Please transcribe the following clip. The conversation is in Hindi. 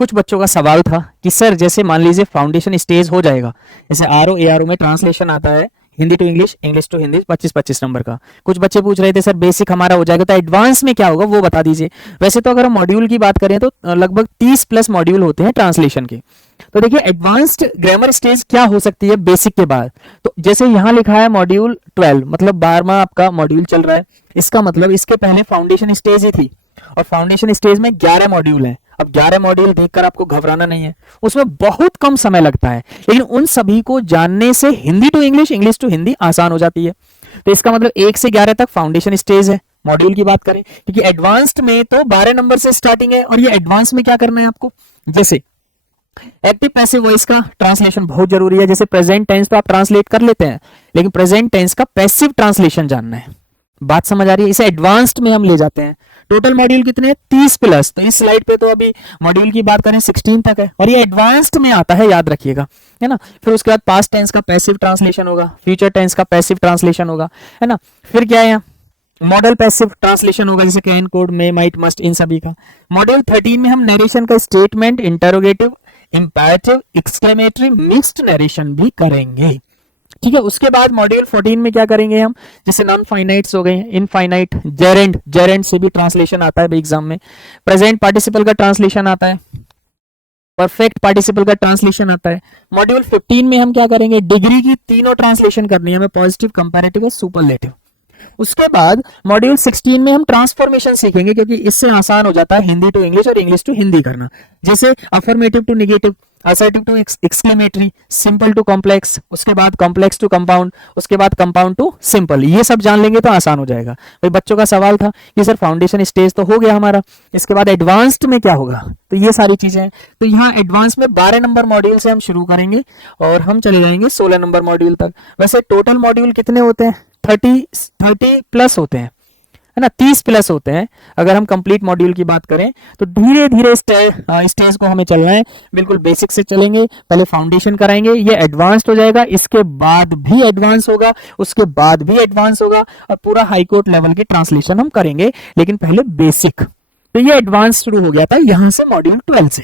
कुछ बच्चों का सवाल था कि सर जैसे मान लीजिए फाउंडेशन स्टेज हो जाएगा, जैसे R O A R O में ट्रांसलेशन आता है Hindi to English, English to Hindi 25-25 number का। कुछ बच्चे पूछ रहे थे सर बेसिक हमारा हो जाएगा तो एडवांस में क्या होगा वो बता दीजिए। वैसे तो अगर हम मॉड्यूल की बात करें तो लगभग 30 प्लस मॉड्यूल होते हैं ट्रांसलेशन के। तो देखिए एडवांस्ड ग्रामर स्टेज क्या हो सकती है बेसिक के बाद। तो जैसे यहाँ लिखा है मॉड्यूल 12, मतलब 12वां आपका मॉड्यूल चल रहा है, इसका मतलब इसके पहले फाउंडेशन स्टेज ही थी और फाउंडेशन स्टेज में 11 मॉड्यूल है। अब 11 मॉड्यूल देखकर आपको घबराना नहीं है, उसमें बहुत कम समय लगता है, लेकिन उन सभी को जानने से Hindi to English, English to Hindi आसान हो जाती है। तो इसका मतलब 1 से 11 तक फाउंडेशन स्टेज है मॉड्यूल की बात करें, क्योंकि एडवांस्ड में तो 12 नंबर से स्टार्टिंग है। और ये एडवांस में क्या करना है आपको, जैसे एक्टिव पैसिव वॉइस का ट्रांसलेशन बहुत जरूरी है। जैसे प्रेजेंट टेंस तो आप ट्रांसलेट कर लेते हैं, लेकिन प्रेजेंट टेंस का पैसिव ट्रांसलेशन जानना है। बात समझ आ रही है? इसे एडवांस्ड में हम ले जाते हैं। टोटल मॉड्यूल कितने हैं? 30 प्लस। तो इस स्लाइड पे तो अभी मॉड्यूल की बात करें 16 तक है, और ये एडवांस्ड में आता है, याद रखिएगा, है ना। फिर उसके बाद पास्ट टेंस का पैसिव ट्रांसलेशन होगा, फ्यूचर टेंस का पैसिव ट्रांसलेशन होगा, है ना। फिर क्या है यहाँ, मॉडल पैसिव ट्रांसलेशन होगा, जैसे can, could, may, might, must, इन सभी का। मॉड्यूल 13 में हम नरेशन का statement, interrogative, imperative, exclamatory, mixed narration भी करेंगे, ठीक है। उसके बाद मॉड्यूल 14 में क्या करेंगे हम, जैसे नॉन फाइनाइट्स हो गए, इनफाइनाइट, जेरेंड, जेरेंड से भी ट्रांसलेशन आता है एग्जाम में। प्रेजेंट पार्टिसिपल का ट्रांसलेशन आता है, परफेक्ट पार्टिसिपल का ट्रांसलेशन आता है। मॉड्यूल 15 में हम क्या करेंगे, डिग्री की तीनों ट्रांसलेशन करनी है हमें, पॉजिटिव, कंपैरेटिव और सुपरलेटिव। उसके बाद मॉड्यूल 16 में हम ट्रांसफॉर्मेशन सीखेंगे, क्योंकि इससे आसान हो जाता है हिंदी टू इंग्लिश और इंग्लिश टू हिंदी करना। जैसे affirmative to negative, assertive to exclamatory, simple to complex, उसके बाद कॉम्प्लेक्स टू कंपाउंड, उसके बाद कंपाउंड टू सिंपल। ये सब जान लेंगे तो आसान हो जाएगा। भाई बच्चों का सवाल था कि सर फाउंडेशन स्टेज तो हो गया हमारा, इसके बाद एडवांस्ड में क्या होगा, तो ये सारी चीजें हैं। तो यहाँ एडवांस में 12 नंबर मॉड्यूल से हम शुरू करेंगे और हम चले जाएंगे 16 नंबर मॉड्यूल तक। वैसे टोटल मॉड्यूल कितने होते हैं, 30 प्लस होते हैं, है ना, 30 प्लस होते हैं। अगर हम कंप्लीट मॉड्यूल की बात करें तो धीरे धीरे स्टेज को हमें चलना है, बिल्कुल बेसिक से चलेंगे। पहले फाउंडेशन कराएंगे, ये एडवांस्ड हो जाएगा, इसके बाद भी एडवांस होगा, उसके बाद भी एडवांस होगा, और पूरा हाई कोर्ट लेवल की ट्रांसलेशन हम करेंगे, लेकिन पहले बेसिक। तो ये एडवांस शुरू हो गया था यहां से मॉड्यूल 12 से।